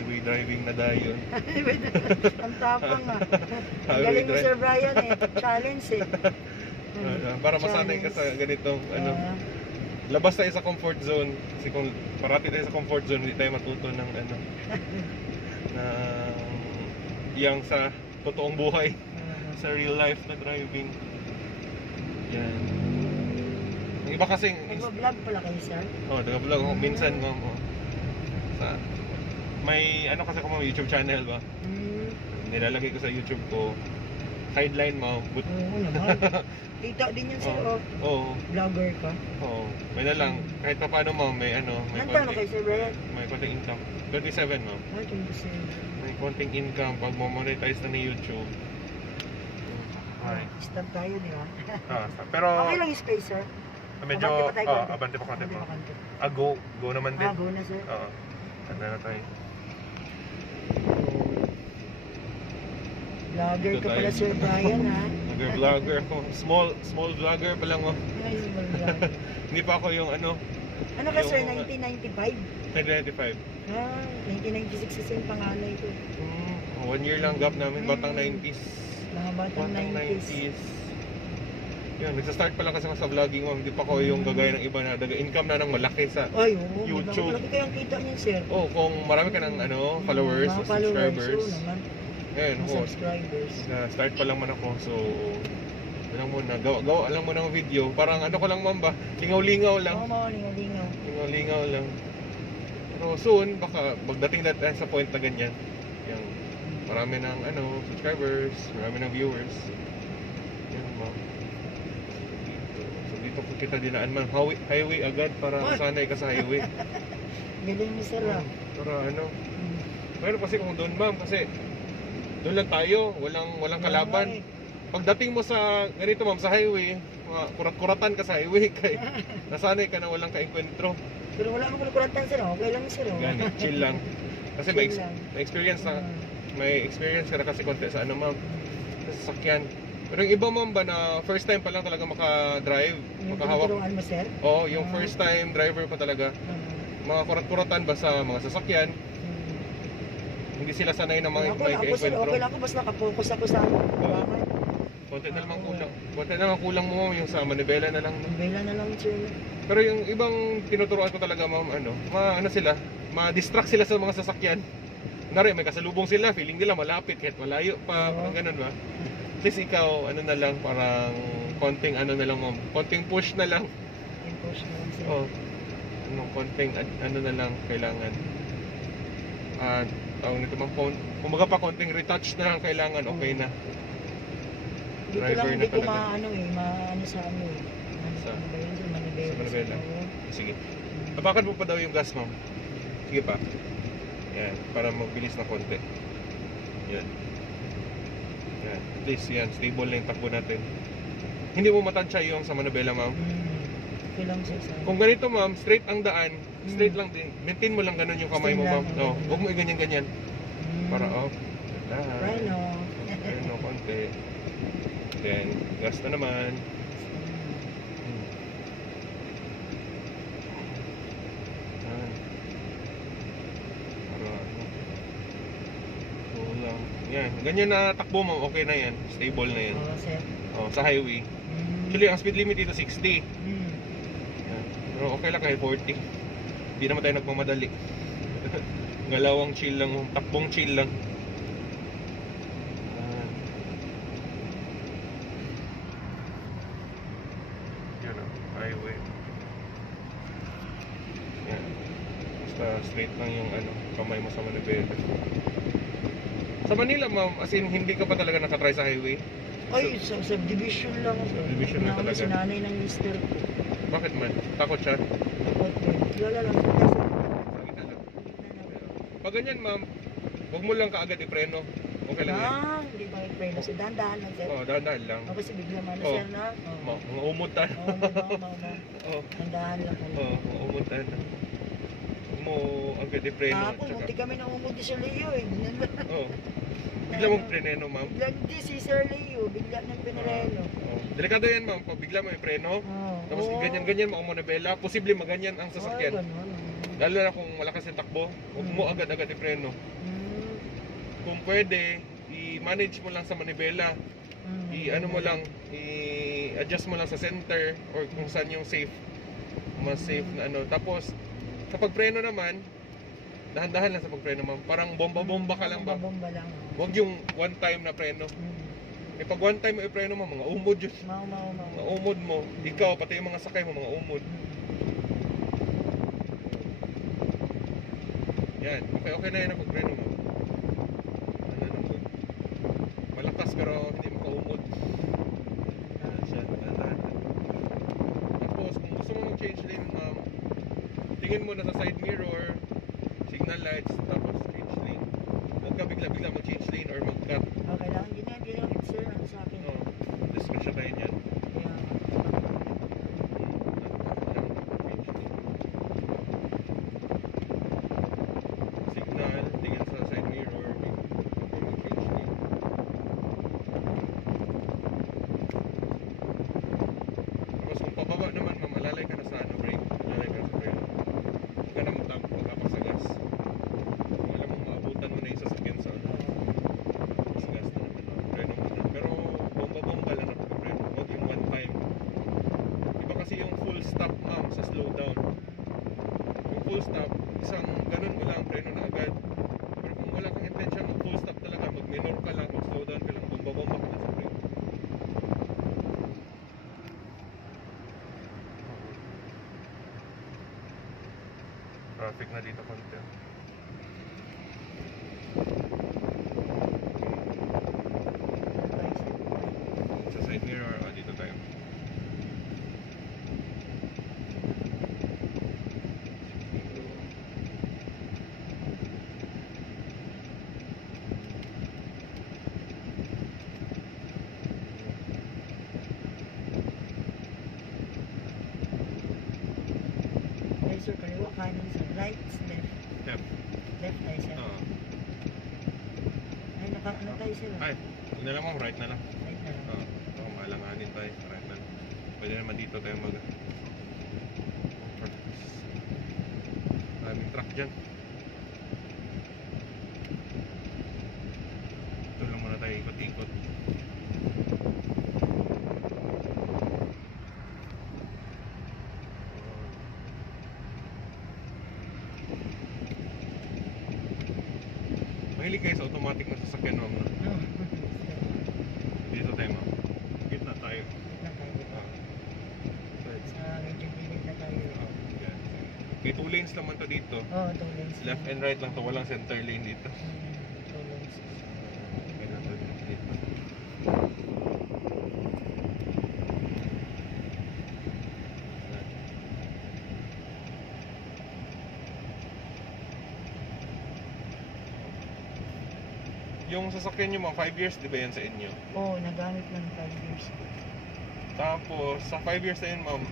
Highway driving na dayon. Ang tapang ah. Ang Highway galing mo drive. Sir Brian eh. Challenge eh. Para masanay ka sa ganitong ano. Ah, Labas tayo sa comfort zone. Kasi kung parati tayo sa comfort zone, hindi tayo matuto ng ano. Na yang sa totoong buhay. Sa real life na driving. Yan. Yung iba kasing Nag-vlog pala kayo sir? nag-vlog ako minsan ma'am. Sa may ano kasi ako ma'am, YouTube channel ba? Nilalagay ko sa YouTube ko. Sideline ma'am. Oo naman. Kita din yan sir oh. Oo. Vlogger ka. Oo. May na lang. Kahit pa paano ma'am, may ano, may Nandang kayo Sir Brian? may konting income. 27 ma'am. Ay, 27. May konting income pag mo-monetize na ni YouTube. Okay. Stop tayo, di ba? Pero Okay lang yung space, sir. medyo Abante pa tayo konti. abante pa konti Abante po. pa konti. Go naman din. Go na, sir. Oo. Tanda na tayo. Vlogger Dito ka tayo. pala, Sir Brian, ha? Vlogger ako. Small vlogger pa lang oh. Ay, small vlogger. Hindi pa ako yung ano, Ano ka, sir? Yung- 1995? 1995. Ah, 1996 kasi yung panganay ko. 1 year lang gap namin, batang 90s. Mga batang 90s. Yun, nagsa-start pa lang kasi ako sa vlogging mo. Hindi pa ko yung gagaya ng iba na income na ng malaki sa Ay, oo. YouTube. Malaki kayang kita niyan, sir. kung marami ka ng followers, Mga o subscribers. oo naman. Ayun, Mga subscribers. start pa lang man ako. So, alam mo na, gawa lang mo ng video. Parang ano ko lang ma'am ba, lingaw-lingaw lang. Oo, mga lingaw-lingaw. Lingaw-lingaw lang. Pero soon, baka pagdating natin sa point na ganyan, yung marami ng subscribers, marami ng viewers. Yan ma'am. So dito ko kita dinaan ma'am, highway agad para masanay ka sa highway. Galing mo, sir, ah. Para pero kasi kung doon ma'am, kasi doon lang tayo, walang kalaban. Pagdating mo sa ganito ma'am, sa highway, kurat-kuratan ka sa highway kay nasanay ka na walang kaenkwentro. Pero wala akong kulukuratan, sir. Okay lang, sir. Ganit, chill lang. Kasi Chill lang. may experience na ka na kasi konti sa ma'am, sa sasakyan. Pero yung iba ma'am ba na first time pa lang talaga maka-drive, Yung makahawak. tinuturuan mo, sir? Oo, yung first time driver pa talaga. Mga kurat-kuratan ba sa mga sasakyan, hindi sila sanay na mga Ako, sir, kaenkwentro. okay lang ako. Basta nakapokus ako sa bakit. Konti na lang kulang. Konti na lang kulang mo ma'am, yung sa manibela na lang. Bela na lang, sir. Pero yung ibang tinuturuan ko talaga ma'am, sila, ma-distract sila sa mga sasakyan. Kunwari, may kasalubong sila, feeling nila malapit kahit malayo pa, parang ganun ba? At least ikaw, na lang, parang konting na lang ma'am, konting push na lang. Yung push na lang, sir. Konting na lang kailangan. At tawag nito ma'am, kumbaga pa konting retouch na lang kailangan, okay na. Dito driver lang, na hindi ko talaga. maano sa ano eh. Sa- Ano ba yun, sir? Manibela. sa Manibela. Oo. Sige. Tapakan mo pa daw yung gas ma'am. Sige pa. Yan, para magbilis na konti. Yan. Yan. At least yan, stable na yung takbo natin. Hindi mo matansya yung sa Manibela ma'am. Okay lang, sir. Sir. Kung ganito ma'am, straight ang daan, straight lang din. Maintain mo lang ganun yung kamay mo ma'am. Straight lang, No, huwag mo i-ganyan-ganyan. Para off. Rhino. Ayun, konti. Then, gas na naman. Kulang. Yan. Ganyan na takbo mo, okay na yan. Stable na yan. Oo, sir. Sa highway. Actually, ang speed limit dito 60. Yan. Pero okay lang kahit 40. Hindi naman tayo nagmamadali. Galawang chill lang. Takbong chill lang. Yan o. Highway. Yan. Basta straight lang yung kamay mo sa manibela. Sa Manila ma'am, as in hindi ka pa talaga nakatry sa highway? Ay, sa subdivision lang. Subdivision lang talaga. Si nanay ng mister ko. Bakit man? Takot siya? Takot ko. Wala lang. Nakita lang. Pag ganyan ma'am, huwag mo lang kaagad ipreno. Okay lang yan. Hindi ba i-pray na? So, dahan-dahan lang, sir. Dahan-dahan lang. O, kasi bigla man na, Oo. sir, na. Mga umutan. Oo. Dahan lang. Mga umutan. Huwag mo agad ipreno. Kahapon, munti kami namumuti sa Leo, eh. Bigla mong preneno ma'am. Bigla, hindi si Sir Leo. Bigla nang pinareno. Delikado yan ma'am, pag bigla mo ipreno, Oo. Tapos Oo. ganyan-ganyan mo ang manibela, posible maganyan ang Ay, sasakyan. ganun. Lalo na kung malakas yung takbo, huwag mo agad-agad i-preno. Mm. Kung pwede, i-manage mo lang sa manibela. I-ano mo lang, i-adjust mo lang sa center or kung saan yung safe. Mas safe na ano. Tapos, kapag preno naman, dahan-dahan lang sa pagpreno, ma'am. Parang bomba-bomba ka lang ba? Bomba lang. Huwag yung one time na preno. Eh pag one time mo i-preno mo, mga umod yun. Mga umod mo. Ikaw, pati yung mga sakay mo, mga umod. Yan, okay na yan ang pagpreno mo. Ano lang po. Malakas pero hindi makaumod. Yan siya, dahan-dahan. Tapos kung gusto mo mag-change lane, ma'am, tingin mo na sa side mirror, signal lights, tapos change lane. Huwag ka bigla-bigla mag-change lane or mag-cut. Okay lang, ginamit sir, ano sa akin. Oo, discretion tayo yan. Kaya, Signal, tingin sa side mirror, before mag-change lane. Tapos kung pababa naman, ma'am, alalay ka na sa ano, brake. Alalay ka na sa brake. Huwag ka na magtap pagkapas sa gas. Kung alam mong maabutan mo na yung sasakyan sa ano, mas gas na naman, preno mo na. Pero bomba-bomba lang na pagka-preno. Huwag yung one time. Iba kasi yung full stop, ma'am, sa slowdown. Yung full stop, isang ganun mo lang, preno na agad. Pero kung wala kang intention mag full stop talaga, mag-minor ka lang, mag-slowdown ka lang, bomba-bomba ka na sa brake. Traffic na dito konti. Sa side mirror, dito tayo. okay sir, kaliwa, kanan sir, right, left. Left. Left tayo sir. Oo. Ay, ano tayo sir? Ay, yun na lang ma'am, right na lang. Right na lang. Oo. Ito, maalanganin tayo. Right na lang. Pwede naman dito tayo mag... Maraming truck dyan. Ito lang muna tayo ikot-ikot. Mahilig kayo sa automatic na sasakyan, ma'am, no? Dito tayo, ma'am. Gitna tayo. Sa medyo gilid na tayo. Yan. Okay, 2 lanes naman to dito. Oo, 2 lanes. Left and right lang to, walang center lane dito. 2 lanes. Okay na to dito. Yung sasakyan nyo, mga 5 years, di ba yan sa inyo? Oo, nagamit ng 5 years. Tapos, sa 5 years na yun, ma'am,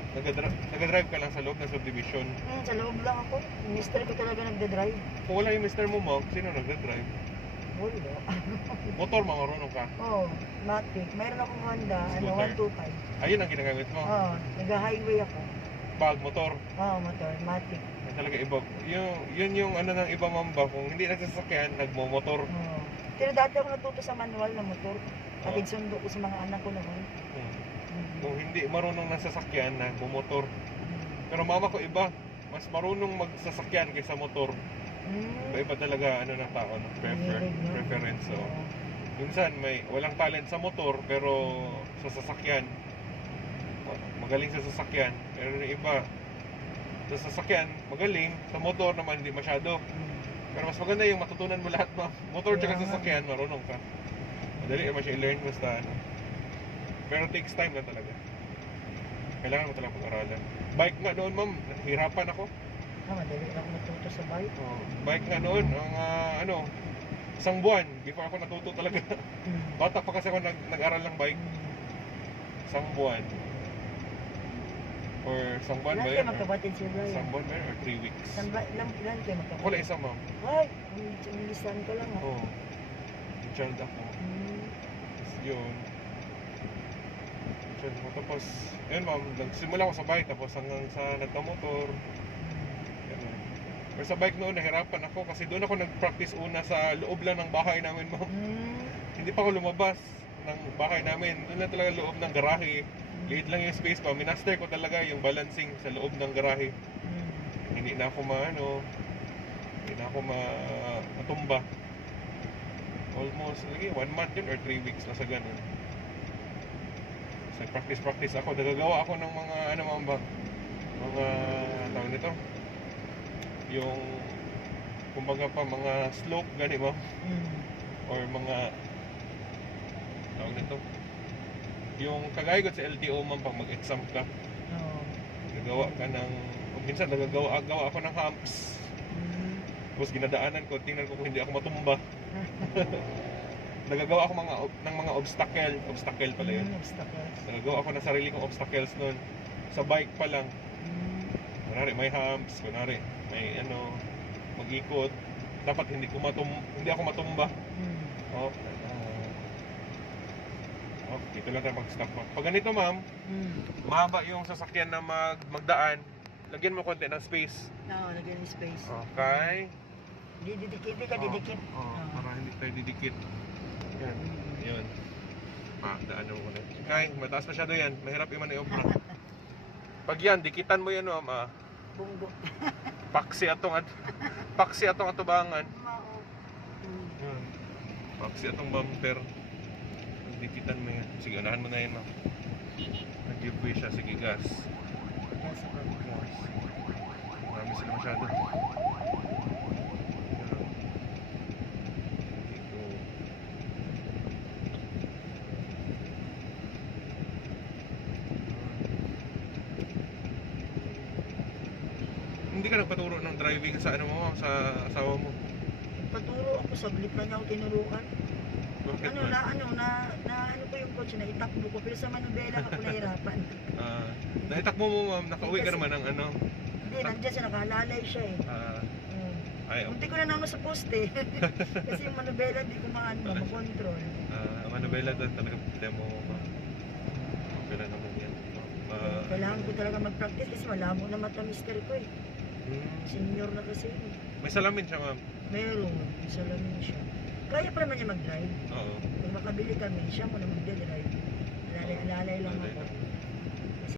nagadrive ka lang sa loob ng subdivision. Sa loob lang ako. Yung mister ko talaga nagda-drive. Kung wala yung mister mo, ma'am, sino nagdadrive? Wala. Motor, mga marunong ka. Oo, Matic. Mayroon akong Honda, Scooter. 125. Ayun ang ginagamit mo. Oo, nag-highway ako. Bag, motor. Oo, motor, Matic. Yan talaga iba. Yun yung ano ng iba, ma'am, ba? Kung hindi nagsasakyan, nagmo-motor. Oo. Pero dati ako natuto sa manual na motor. Atid sundo ko sa mga anak ko noon. Kung hindi marunong ng sasakyan, nagmo-motor. Mm. Pero mama ko iba. Mas marunong magsasakyan kaysa motor. Iba talaga ano ng tao, no? Preference. So, minsan may walang talent sa motor pero sa sasakyan magaling sa sasakyan. Pero yung iba sa sasakyan magaling, sa motor naman hindi masyado. Pero mas maganda yung matutunan mo lahat, motor tsaka sasakyan, marunong ka. Madali naman siya i-learn basta ano. Pero takes time na talaga. Kailangan mo talaga pag-aralan. Bike nga noon, ma'am, hirapan ako. Madali ako natuto sa bike. Bike nga noon, ang isang buwan before ako natuto talaga. Bata pa kasi ako nag-aral ng bike. Isang buwan. Or isang buwan ba Ilan yun? kayo magkabatid si Brian? Isang buwan ba yun? Or 3 weeks? Ilan kayo magkabatid? Wala isa, ma'am. Ay, milisan ko lang. Oo. Child ako. Tapos yun. Yun, tapos, ayun ma'am, nagsimula ako sa bike, tapos hanggang sa nagka-motor. Ganun. Pero sa bike noon, nahirapan ako kasi doon ako nag-practice una sa loob lang ng bahay namin, ma'am. Hindi pa ako lumabas ng bahay namin. Doon lang talaga loob ng garahe. Liit lang yung space pa. Minaster ko talaga yung balancing sa loob ng garahe. Hindi na ako matumba. Almost, lagi, 1 month yun or 3 weeks na sa ganun. So, practice ako. Nagagawa ako ng mga, mga, tawag nito, yung, kumbaga pa, mga slope, gani ba? Or mga, tawag nito, yung kagaya ko sa LTO man pag mag-exam ka, nagagawa ka ng, o minsan nagagawa ako ng humps. Tapos ginadaanan ko, tingnan ko kung hindi ako matumba. Nagagawa ako ng mga obstacle pala yun. Nagagawa ako ng sarili kong obstacles noon. Sa bike pa lang. Kunwari may humps, kunwari may mag-ikot. Dapat hindi ako matumba. Dito lang tayo mag-stop, ma'am. Pag ganito, ma'am, mahaba yung sasakyan na magdaan, lagyan mo konti ng space. Lagyan ng space. Okay. Hindi ka didikit. Para hindi tayo didikit. Yan. Yun. Daan mo ulit. Okay, mataas masyado yan. Mahirap yung maniobra. Pag yan, dikitan mo yan, ma'am. Bunggo. Paksi atong atubangan. Yan. Paksi atong bumper. Dikitan mo yan. Sige, unahan mo na yan, ma'am. Nag-give way siya. Sige, gas. Gas. Marami sila masyado. Hindi ka nagpaturo ng driving sa sa asawa mo? Paturo ako, saglit na niya ako tinuruan. Bakit Ano ko yung coach na itakbo ko, pero sa manubela ako nahirapan. Naitakbo mo, ma'am, nakauwi ka naman ng Hindi, nandiyan siya, nakalalay siya eh. Ay, Munti ko na naman sa poste. Kasi yung manubela hindi ko makontrol. ang manubela doon talaga problema mo, ma'am. Okay lang naman yan. Kailangan ko talaga mag-practice kasi malabo na mata mister ko eh. Senior na kasi eh. May salamin siya, ma'am. Meron, isa lang siya. Kaya pa naman niya mag-drive. Oo. Kung makabili kami, siya muna mag-drive. Alalay lang ako.